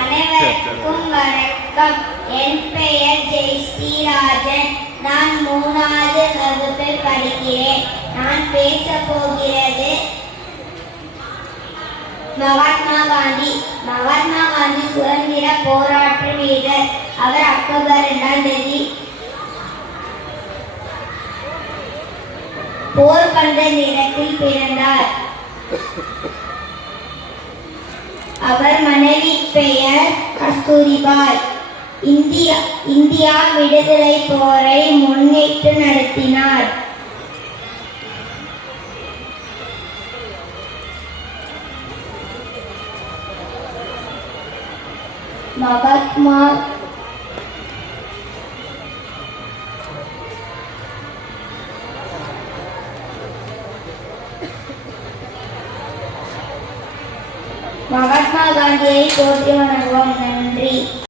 அனைவருக்கும் வணக்கம். என் பெயர் ஜெயஸ்ரீராஜன். நான் 3வது வகுப்பில் படிக்கிறேன். நான் பேச போகிறது மகாத்மா காந்தி. மகாத்மா காந்தி சுதந்திர போராட்ட வீரர். அவர் அக்டோபர் 2ஆம் தேதி போர்பந்தர் நிலத்தில் பிறந்தார். அவர் மனைவி பெயர் கஸ்தூரிபாய். இந்தியா விடுதலை போரை முன்னிட்டு நடத்தினார். மகாத்மா காந்தியை போற்றி வணங்குவோம். நன்றி.